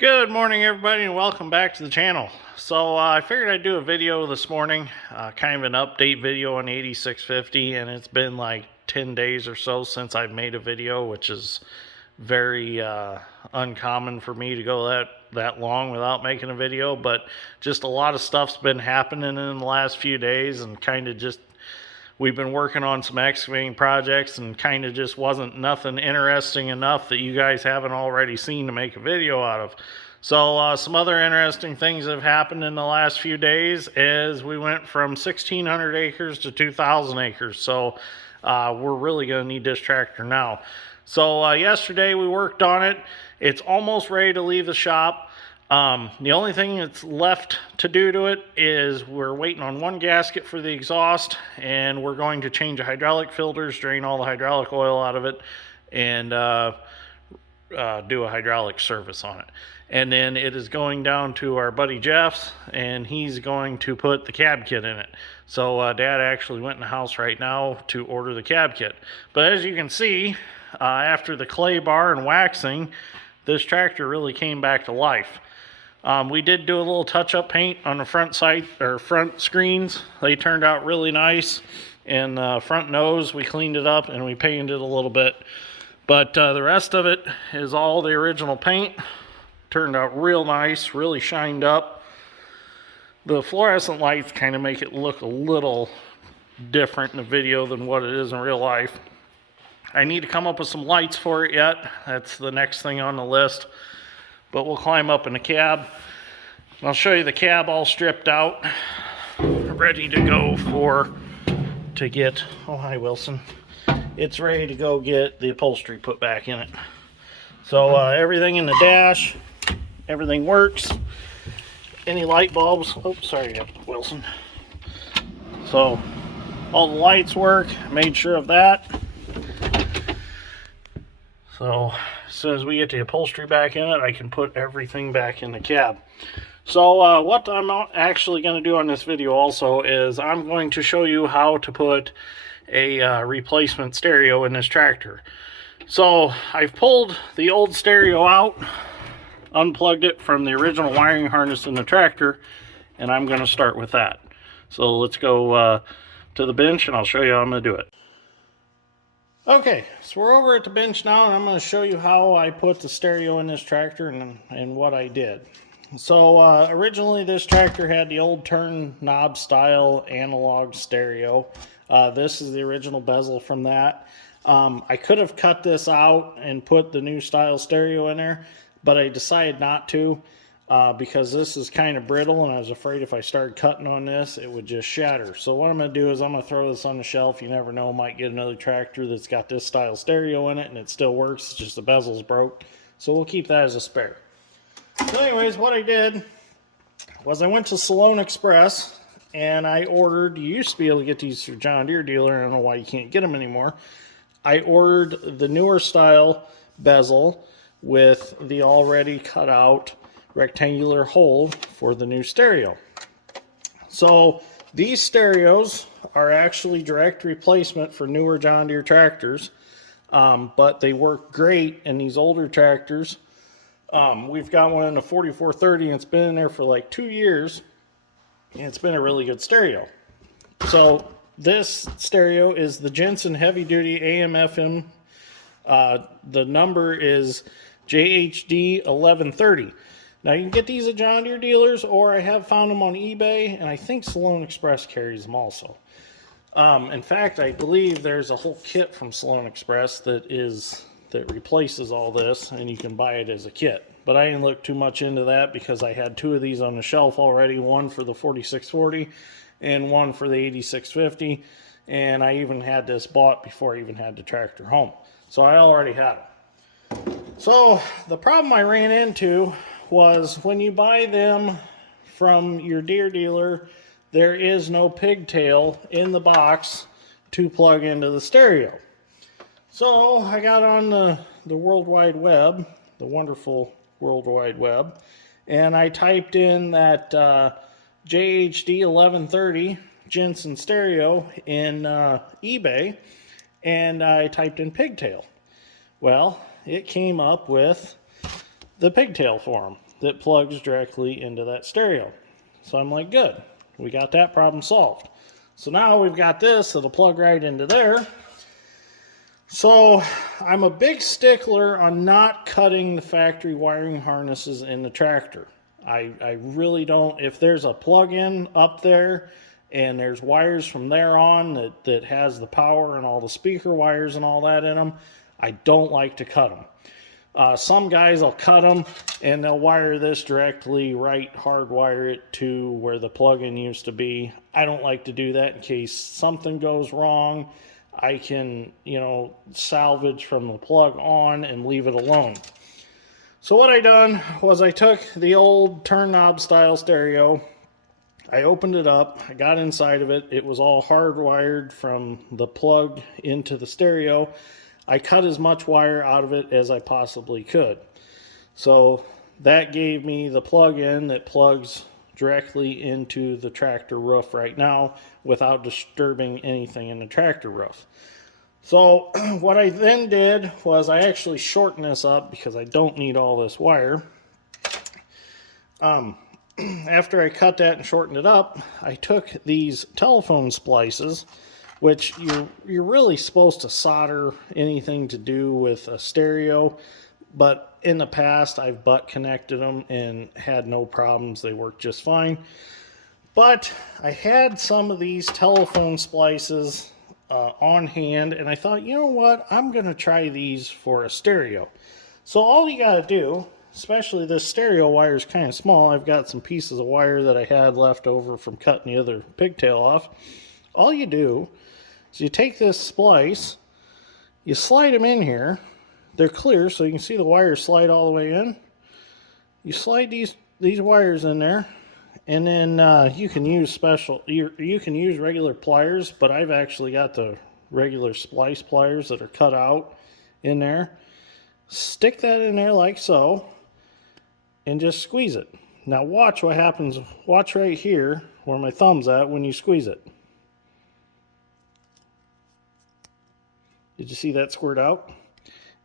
Good morning, everybody, and welcome back to the channel. So I figured I'd do a video this morning, kind of an update video on the 8650, and it's been like 10 days or so since I've made a video, which is very uncommon for me to go that long without making a video, but just a lot of stuff's been happening in the last few days, and kind of just we've been working on some excavating projects, and kind of just wasn't nothing interesting enough that you guys haven't already seen to make a video out of. So some other interesting things that have happened in the last few days is we went from 1,600 acres to 2,000 acres. So we're really going to need this tractor now. So yesterday we worked on it. It's almost ready to leave the shop. The only thing that's left to do to it is we're waiting on one gasket for the exhaust, and we're going to change the hydraulic filters, drain all the hydraulic oil out of it, and do a hydraulic service on it. And then it is going down to our buddy Jeff's, and he's going to put the cab kit in it. So Dad actually went in the house right now to order the cab kit. But as you can see, after the clay bar and waxing, this tractor really came back to life. We did do a little touch-up paint on the front sight or front screens. They turned out really nice. And front nose, we cleaned it up and we painted it a little bit. But the rest of it is all the original paint. Turned out real nice, really shined up. The fluorescent lights kind of make it look a little different in the video than what it is in real life. I need to come up with some lights for it yet. That's the next thing on the list. But we'll climb up in the cab. I'll show you the cab all stripped out, ready to go to get, oh hi Wilson. It's ready to go get the upholstery put back in it. So everything in the dash, everything works. Any light bulbs, oh sorry Wilson. So all the lights work, made sure of that. So as soon as we get the upholstery back in it, I can put everything back in the cab. So what I'm actually going to do on this video also is I'm going to show you how to put a replacement stereo in this tractor. So I've pulled the old stereo out, unplugged it from the original wiring harness in the tractor, and I'm going to start with that. So let's go to the bench and I'll show you how I'm going to do it. Okay, so we're over at the bench now, and I'm going to show you how I put the stereo in this tractor and what I did. So originally this tractor had the old turn knob style analog stereo. This is the original bezel from that. I could have cut this out and put the new style stereo in there, but I decided not to because this is kind of brittle, and I was afraid if I started cutting on this, it would just shatter. So what I'm going to do is I'm going to throw this on the shelf. You never know, might get another tractor that's got this style stereo in it and it still works. It's just the bezel's broke. So we'll keep that as a spare. So anyways, what I did was I went to Salone Express and I ordered, you used to be able to get these through John Deere dealer. I don't know why you can't get them anymore. I ordered the newer style bezel with the already cut out rectangular hole for the new stereo. So these stereos are actually direct replacement for newer John Deere tractors, but they work great in these older tractors. We've got one in the 4430 and it's been in there for like 2 years, and it's been a really good stereo. So this stereo is the Jensen heavy duty AM FM. The number is JHD 1130. Now you can get these at John Deere dealers, or I have found them on eBay, and I think Salone Express carries them also. In fact, I believe there's a whole kit from Salone Express that replaces all this, and you can buy it as a kit. But I didn't look too much into that because I had 2 of these on the shelf already, one for the 4640 and one for the 8650, and I even had this bought before I even had the tractor home. So I already had it. So the problem I ran into was when you buy them from your Deere dealer, there is no pigtail in the box to plug into the stereo. So I got on the World Wide Web, the wonderful World Wide Web, and I typed in that JHD 1130 Jensen stereo in eBay, and I typed in pigtail. Well, it came up with the pigtail for them. that plugs directly into that stereo. So I'm like, good, we got that problem solved. So now we've got this that'll plug right into there. So I'm a big stickler on not cutting the factory wiring harnesses in the tractor. I really don't. If there's a plug-in up there and there's wires from there on that has the power and all the speaker wires and all that in them, I don't like to cut them. Some guys will cut them and they'll wire this directly right, hardwire it to where the plug-in used to be. I don't like to do that in case something goes wrong. I can, salvage from the plug on and leave it alone. So what I done was I took the old turn knob style stereo, I opened it up, I got inside of it, it was all hardwired from the plug into the stereo. I cut as much wire out of it as I possibly could. So that gave me the plug-in that plugs directly into the tractor roof right now without disturbing anything in the tractor roof. So what I then did was I actually shortened this up because I don't need all this wire. After I cut that and shortened it up, I took these telephone splices, which you're really supposed to solder anything to do with a stereo, but in the past I've butt connected them and had no problems. They work just fine. But I had some of these telephone splices on hand, and I thought, you know what, I'm going to try these for a stereo. So all you got to do, especially this stereo wire is kind of small. I've got some pieces of wire that I had left over from cutting the other pigtail off. All you do is you take this splice, you slide them in here. They're clear, so you can see the wires slide all the way in. You slide these wires in there, and then you can use you can use regular pliers, but I've actually got the regular splice pliers that are cut out in there. Stick that in there like so, and just squeeze it. Now watch what happens. Watch right here where my thumb's at when you squeeze it. Did you see that squirt out?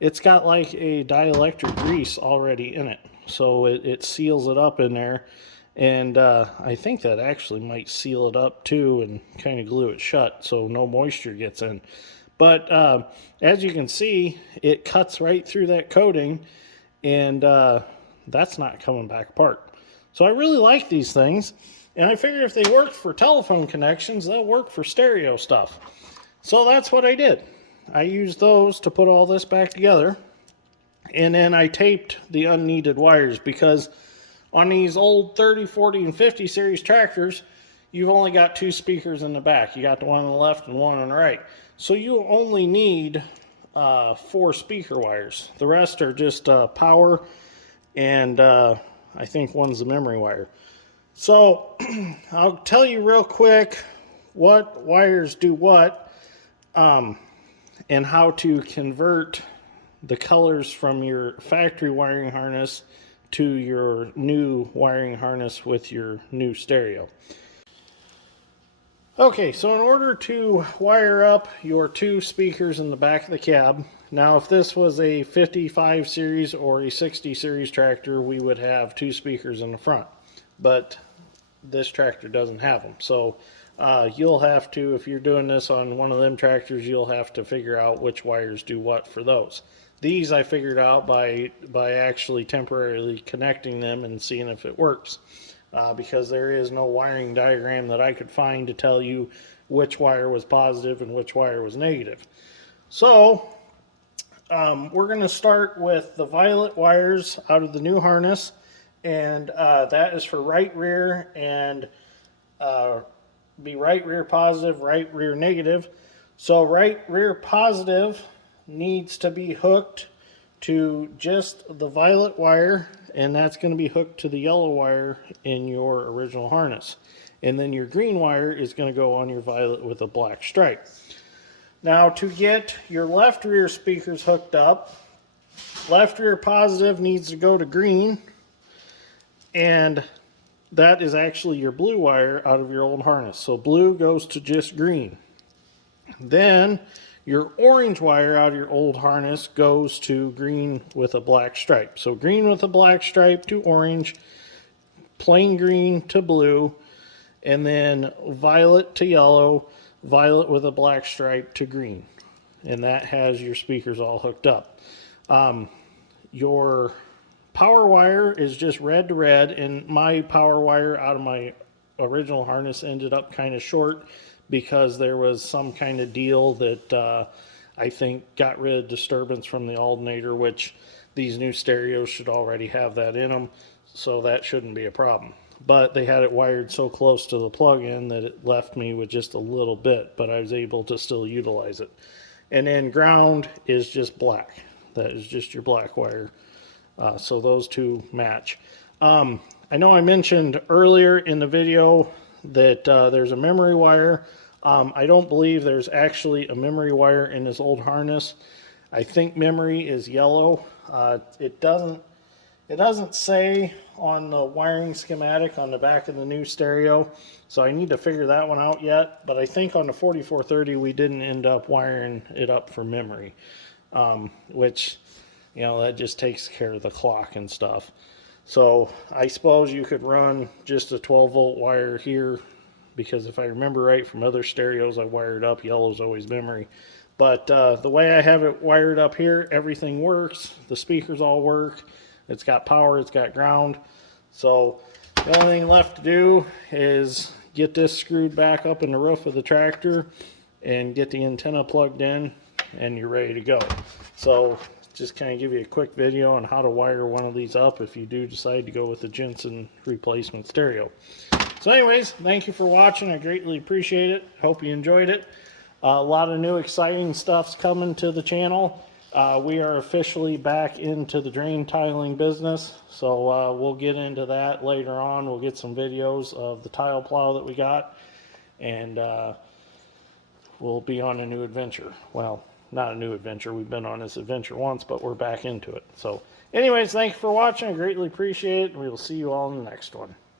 It's got like a dielectric grease already in it, so it seals it up in there. And I think that actually might seal it up too and kind of glue it shut so no moisture gets in. But as you can see, it cuts right through that coating, and that's not coming back apart. So I really like these things, and I figured if they worked for telephone connections, they'll work for stereo stuff. So that's what I did. I used those to put all this back together, and then I taped the unneeded wires, because on these old 30, 40, and 50 series tractors, you've only got two speakers in the back. You got the one on the left and one on the right. So you only need 4 speaker wires. The rest are just power, and I think one's the memory wire. So I'll tell you real quick what wires do what, and how to convert the colors from your factory wiring harness to your new wiring harness with your new stereo. Okay, so in order to wire up your 2 speakers in the back of the cab, now if this was a 55 series or a 60 series tractor, we would have 2 speakers in the front, but this tractor doesn't have them. So you'll have to, if you're doing this on one of them tractors, you'll have to figure out which wires do what for those. These I figured out by actually temporarily connecting them and seeing if it works. Because there is no wiring diagram that I could find to tell you which wire was positive and which wire was negative. So we're going to start with the violet wires out of the new harness, and that is for right rear, and be right rear positive, right rear negative. So right rear positive needs to be hooked to just the violet wire, and that's going to be hooked to the yellow wire in your original harness. And then your green wire is going to go on your violet with a black stripe. Now to get your left rear speakers hooked up, left rear positive needs to go to green, and that is actually your blue wire out of your old harness. So blue goes to just green. Then Your orange wire out of your old harness goes to green with a black stripe. So green with a black stripe to orange, plain green to blue, and then violet to yellow, violet with a black stripe to green. And that has your speakers all hooked up. Your power wire is just red to red, and my power wire out of my original harness ended up kind of short because there was some kind of deal that I think got rid of disturbance from the alternator, which these new stereos should already have that in them, so that shouldn't be a problem. But they had it wired so close to the plug-in that it left me with just a little bit, but I was able to still utilize it. And then ground is just black. That is just your black wire. So those two match. I know I mentioned earlier in the video that there's a memory wire. I don't believe there's actually a memory wire in this old harness. I think memory is yellow. It doesn't say on the wiring schematic on the back of the new stereo, so I need to figure that one out yet. But I think on the 4430 we didn't end up wiring it up for memory, which, you know, that just takes care of the clock and stuff. So I suppose you could run just a 12-volt wire here, because if I remember right from other stereos I wired up, yellow's always memory. But the way I have it wired up here, everything works. The speakers all work. It's got power, it's got ground. So the only thing left to do is get this screwed back up in the roof of the tractor and get the antenna plugged in, and you're ready to go. So just kind of give you a quick video on how to wire one of these up if you do decide to go with the Jensen replacement stereo. So anyways, thank you for watching. I greatly appreciate it. Hope you enjoyed it. A lot of new exciting stuff's coming to the channel. We are officially back into the drain tiling business, so we'll get into that later on. We'll get some videos of the tile plow that we got, and we'll be on a new adventure. Well, not a new adventure. We've been on this adventure once, but we're back into it. So anyways, thank you for watching. I greatly appreciate it, and we will see you all in the next one.